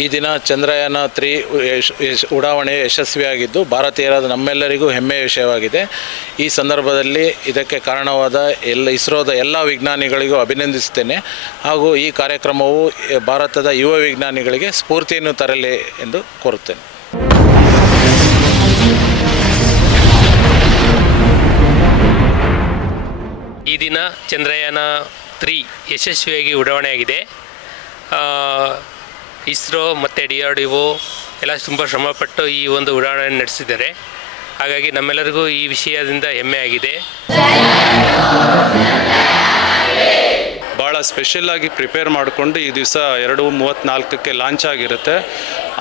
ಈ ದಿನ ಚಂದ್ರಯಾನ ತ್ರೀ ಉಡಾವಣೆ ಯಶಸ್ವಿಯಾಗಿದ್ದು ಭಾರತೀಯರಾದ ನಮ್ಮೆಲ್ಲರಿಗೂ ಹೆಮ್ಮೆಯ ವಿಷಯವಾಗಿದೆ. ಈ ಸಂದರ್ಭದಲ್ಲಿ ಇದಕ್ಕೆ ಕಾರಣವಾದ ಎಲ್ಲ ಇಸ್ರೋದ ಎಲ್ಲ ವಿಜ್ಞಾನಿಗಳಿಗೂ ಅಭಿನಂದಿಸುತ್ತೇನೆ. ಹಾಗೂ ಈ ಕಾರ್ಯಕ್ರಮವು ಭಾರತದ ಯುವ ವಿಜ್ಞಾನಿಗಳಿಗೆ ಸ್ಫೂರ್ತಿಯನ್ನು ತರಲಿ ಎಂದು ಕೋರುತ್ತೇನೆ. ಈ ದಿನ ಚಂದ್ರಯಾನ ತ್ರೀ ಯಶಸ್ವಿಯಾಗಿ ಉಡಾವಣೆಯಾಗಿದೆ. ಇಸ್ರೋ ಮತ್ತು ಡಿ ಆರ್ ಡಿ ಒ ಎಲ್ಲ ತುಂಬ ಶ್ರಮಪಟ್ಟು ಈ ಒಂದು ಉಡಾವಣೆಯನ್ನು ನಡೆಸಿದ್ದಾರೆ. ಹಾಗಾಗಿ ನಮ್ಮೆಲ್ಲರಿಗೂ ಈ ವಿಷಯದಿಂದ ಹೆಮ್ಮೆ ಆಗಿದೆ. ಭಾಳ ಸ್ಪೆಷಲ್ ಆಗಿ ಪ್ರಿಪೇರ್ ಮಾಡಿಕೊಂಡು ಈ ದಿವಸ ಎರಡು ಮೂವತ್ತ್ನಾಲ್ಕಕ್ಕೆ ಲಾಂಚ್ ಆಗಿರುತ್ತೆ.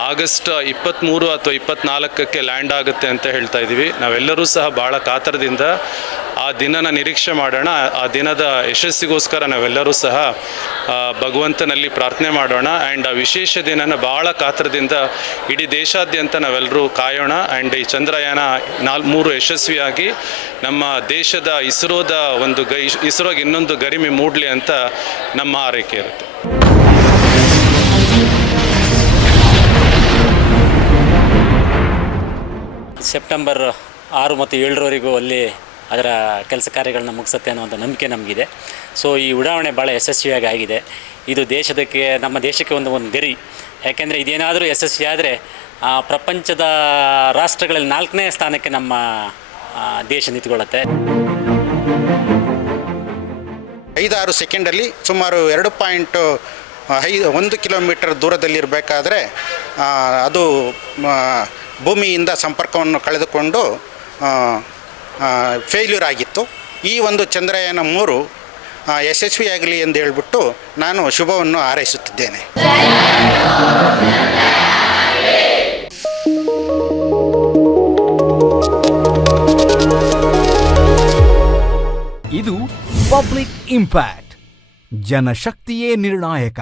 ಆಗಸ್ಟ್ ಇಪ್ಪತ್ತ್ಮೂರು ಅಥವಾ ಇಪ್ಪತ್ತ್ನಾಲ್ಕಕ್ಕೆ ಲ್ಯಾಂಡ್ ಆಗುತ್ತೆ ಅಂತ ಹೇಳ್ತಾ ಇದ್ದೀವಿ. ನಾವೆಲ್ಲರೂ ಸಹ ಭಾಳ ಕಾತರದಿಂದ ಆ ದಿನನ ನಿರೀಕ್ಷೆ ಮಾಡೋಣ, ಆ ದಿನದ ಯಶಸ್ಸಿಗೋಸ್ಕರ ನಾವೆಲ್ಲರೂ ಸಹ ಭಗವಂತನಲ್ಲಿ ಪ್ರಾರ್ಥನೆ ಮಾಡೋಣ. ಆ್ಯಂಡ್ ಆ ವಿಶೇಷ ದಿನನ ಭಾಳ ಕಾತರದಿಂದ ಇಡೀ ದೇಶಾದ್ಯಂತ ನಾವೆಲ್ಲರೂ ಕಾಯೋಣ. ಆ್ಯಂಡ್ ಈ ಚಂದ್ರಯಾನ ನಾಲ್, ಮೂರು ಯಶಸ್ವಿಯಾಗಿ ನಮ್ಮ ದೇಶದ ಇಸ್ರೋದ ಒಂದು ಗೈ, ಇಸ್ರೋಗೆ ಇನ್ನೊಂದು ಗರಿಮೆ ಮೂಡಲಿ ಅಂತ ನಮ್ಮ ಆರೈಕೆ ಇರುತ್ತೆ. ಸೆಪ್ಟೆಂಬರ್ ಆರು ಮತ್ತು ಏಳರವರೆಗೂ ಅಲ್ಲಿ ಅದರ ಕೆಲಸ ಕಾರ್ಯಗಳನ್ನ ಮುಗಿಸುತ್ತೆ ಅನ್ನುವಂಥ ನಂಬಿಕೆ ನಮಗಿದೆ. ಸೊ ಈ ಉಡಾವಣೆ ಭಾಳ ಯಶಸ್ವಿಯಾಗಿ ಆಗಿದೆ. ಇದು ದೇಶದಕ್ಕೆ, ನಮ್ಮ ದೇಶಕ್ಕೆ ಒಂದು ಒಂದು ಗರಿ. ಯಾಕೆಂದರೆ ಇದೇನಾದರೂ ಯಶಸ್ವಿ ಆದರೆ ಪ್ರಪಂಚದ ರಾಷ್ಟ್ರಗಳಲ್ಲಿ ನಾಲ್ಕನೇ ಸ್ಥಾನಕ್ಕೆ ನಮ್ಮ ದೇಶ ನಿಂತ್ಕೊಳ್ಳುತ್ತೆ. ಐದಾರು ಸೆಕೆಂಡಲ್ಲಿ ಸುಮಾರು ಎರಡು ಪಾಯಿಂಟ್ ಐದು, ಒಂದು ಕಿಲೋಮೀಟರ್ ದೂರದಲ್ಲಿರಬೇಕಾದ್ರೆ ಅದು ಭೂಮಿಯಿಂದ ಸಂಪರ್ಕವನ್ನು ಕಳೆದುಕೊಂಡು ಫೇಲ್ಯೂರ್ ಆಗಿತ್ತು. ಈ ಒಂದು ಚಂದ್ರಯಾನ ಮೂರು ಯಶಸ್ವಿಯಾಗಲಿ ಎಂದು ಹೇಳಿಬಿಟ್ಟು ನಾನು ಶುಭವನ್ನು ಹಾರೈಸುತ್ತಿದ್ದೇನೆ. ಇದು ಪಬ್ಲಿಕ್ ಇಂಪ್ಯಾಕ್ಟ್, ಜನಶಕ್ತಿಯೇ ನಿರ್ಣಾಯಕ.